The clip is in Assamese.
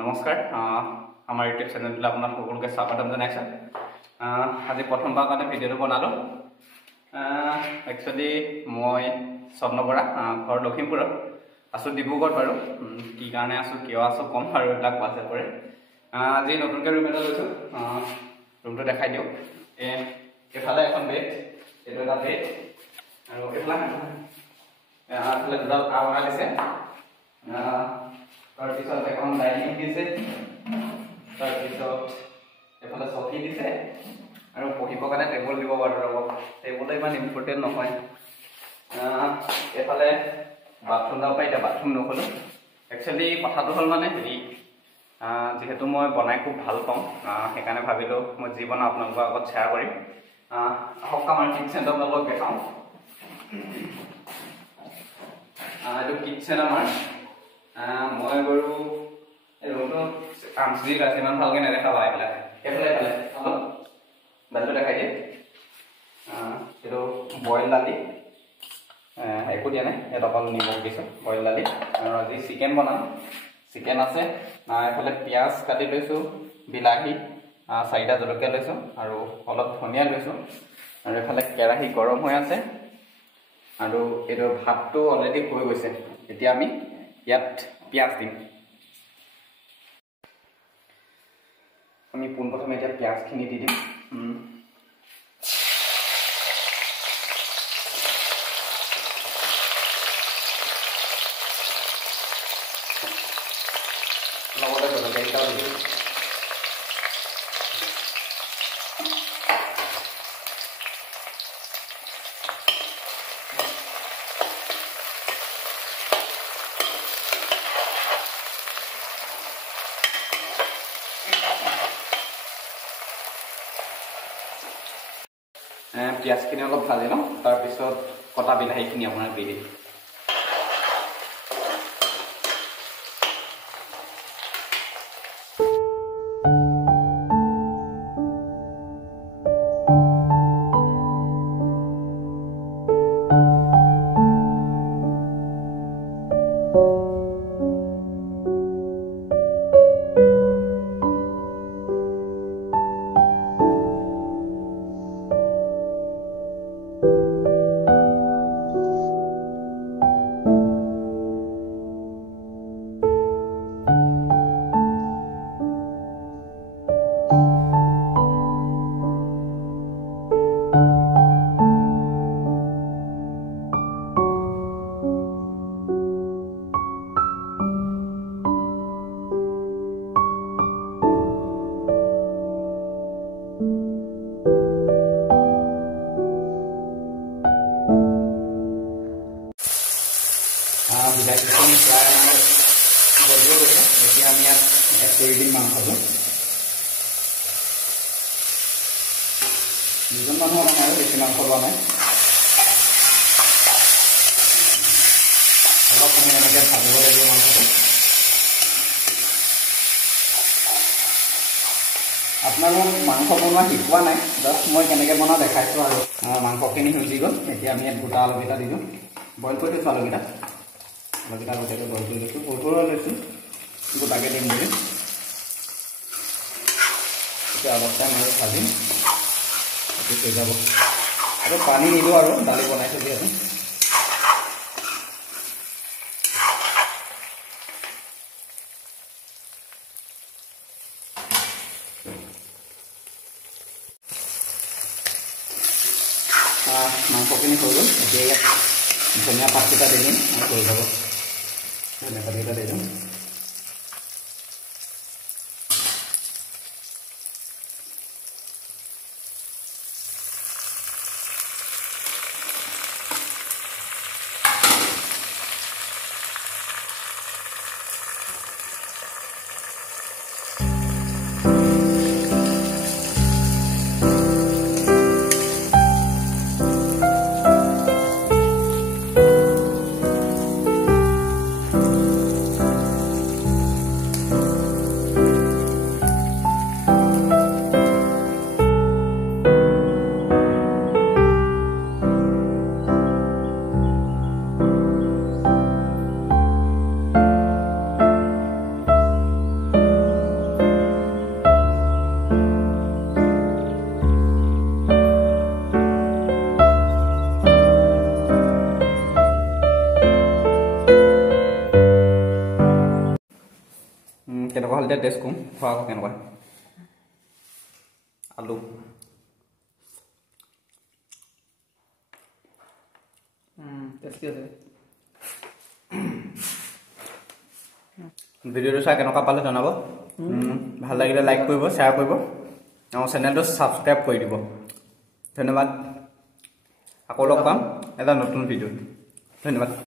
নমস্কাৰ আমাৰ ইউটিউব চেনেললৈ আপোনাক সকলোকে স্বাগতম জনাইছোঁ আজি প্ৰথমবাৰৰ কাৰণে ভিডিঅ'টো বনালোঁ একচুৱেলি মই স্বপ্ন বৰা ঘৰ লখিমপুৰত আছোঁ ডিব্ৰুগড়ত বাৰু কি কাৰণে আছোঁ কিয় আছোঁ ক'ম আৰু এইবিলাক পাছে পৰে আজি নতুনকৈ ৰুম এটা লৈছোঁ ৰুমটো দেখাই দিওঁ এইফালে এখন বেড এইটো এটা বেড আৰু এইফালে দুডাল কামৰা দিছে তাৰপিছত এখন ডাইনিং দিছে তাৰপিছত এফালে চকী দিছে আৰু পঢ়িবৰ কাৰণে টেবুল দিব বাৰু ৰ'ব টেবুলটো ইমান ইম্পৰ্টেণ্ট নহয় এফালে বাথৰুম যাব পাৰি এতিয়া বাথৰুম নখলোঁ একচুৱেলি কথাটো হ'ল মানে হেৰি যিহেতু মই বনাই খুব ভাল পাওঁ সেইকাৰণে ভাবিলোঁ মই যি বনাওঁ আপোনালোকৰ আগত শ্বেয়াৰ কৰিম আহক আমাৰ কিটচেনটো আপোনালোকক দেখাওঁ এইটো কিটচেন আমাৰ মই বাৰু এই ৰুমটো কামচুৰিত আছে ইমান ভালকৈ নেদেখাবা এইবিলাক এইফালে অলপ দালিটো দেখাই দিয়ে এইটো বইল দালি একো দিয়া নাই ইয়াত অকল নিমখ দিছোঁ বইল দালি আৰু আজি চিকেন বনাম চিকেন আছে এইফালে পিঁয়াজ কাটি লৈছোঁ বিলাহী 4টা জলকীয়া লৈছোঁ আৰু অলপ ধনিয়া লৈছোঁ আৰু এইফালে কেৰাহী গৰম হৈ আছে আৰু এইটো ভাতটো অলৰেডি হৈ গৈছে এতিয়া আমি ইয়াত পিঁয়াজ দিম আমি পোনপ্ৰথমে এতিয়া পিঁয়াজখিনি দি দিম লগতে জলকীয়াকেইটাও দি দিম পিঁয়াজখিনি অলপ ভাজি লওঁ তাৰপিছত কটা বিলাহীখিনি আপোনাক দি দিম বিলাহীখিনি প্ৰায় আমাৰ গলিয়ে গৈছে এতিয়া আমি ইয়াত এড কৰি দিম মাংসটো দুজন মানুহ অনা নাই বেছি মাংস লোৱা নাই অলপ আমি এনেকৈ ভাজিব লাগিব মাংসটো আপোনালোক মাংস বনোৱা শিকোৱা নাই জাষ্ট মই কেনেকৈ বনাওঁ দেখাইছোঁ আৰু মাংসখিনি সিজি গ'ল এতিয়া আমি ইয়াত গোটা আলুকেইটা দি দিওঁ বইল কৰি দিছোঁ আলুকেইটা গোটেইটো বইল কৰি লৈছোঁ সৰু লৈছোঁ গোটাকৈ দিম বুলি এতিয়া অলপ টাইম আৰু ভাজিম এইটো হৈ যাব আৰু পানী নিদিওঁ আৰু দালি বনাইছোঁ যিহেতু মাংসখিনি হৈ গ'ল এতিয়া ইয়াত ধনিয়া পাতকেইটা দি দিম আৰু হৈ যাব ধনিয়া পাতকেইটা দি দিম এতিয়া টেষ্ট কৰোঁ খোৱা আকৌ কেনেকুৱা আলু টেষ্টি আছে ভিডিঅ'টো চাই কেনেকুৱা পালে জনাব ভাল লাগিলে লাইক কৰিব শ্বেয়াৰ কৰিব আমাৰ চেনেলটো ছাবস্ক্ৰাইব কৰি দিব ধন্যবাদ আকৌ লগ পাম এটা নতুন ভিডিঅ'ত ধন্যবাদ